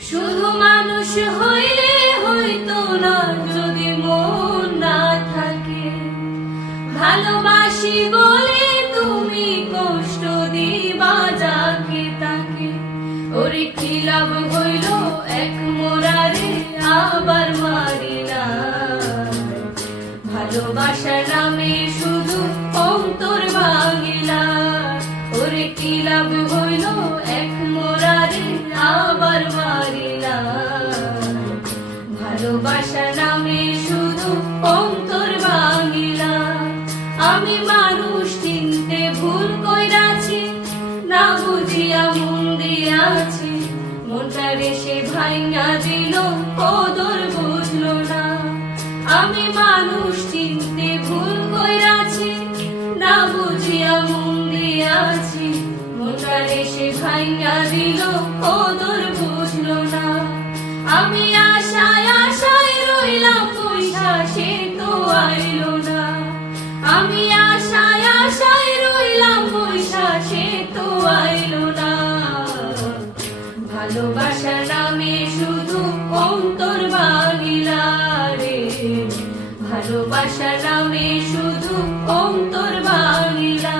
শুধু মানুষ হইলে হইতো না যদি মন না থাকে। ভালোবাসি বলে তুমি কষ্ট দিবা যাকে তাকে। ওরে কি লাভ হইল এক মোরারে আবার মারিলা। ভালোবাসার নামে শুধু অন্তর ভাঙিলা। ওরে কি লাভ হইল এক মোরারে আবার মারিলা। ভালোবাসার নামে শুধু অন্তর ভাঙিলা। আমি মানুষ চিনতে ভুল কইরাছি, না বুঝিয়া মন দিয়াছি। মনটারে সে ভাঙা দিল, কদর বুঝলো না। আমি মানুষ চিনতে ভুল কইরাছি, না বুঝিয়া মন দিয়াছি। মনটারে সে ভাঙা দিল, কদর বুঝলো না। আমি আশায় আশায় রইলাম পয়সা, সে তো আইলো না। আমি আশায় আশায় রইলাম পয়সা, সে তো আইলো না। ভালোবাসার নামে শুধু অন্তর ভাঙিলা রে। ভালোবাসার নামে শুধু অন্তর ভাঙিলা।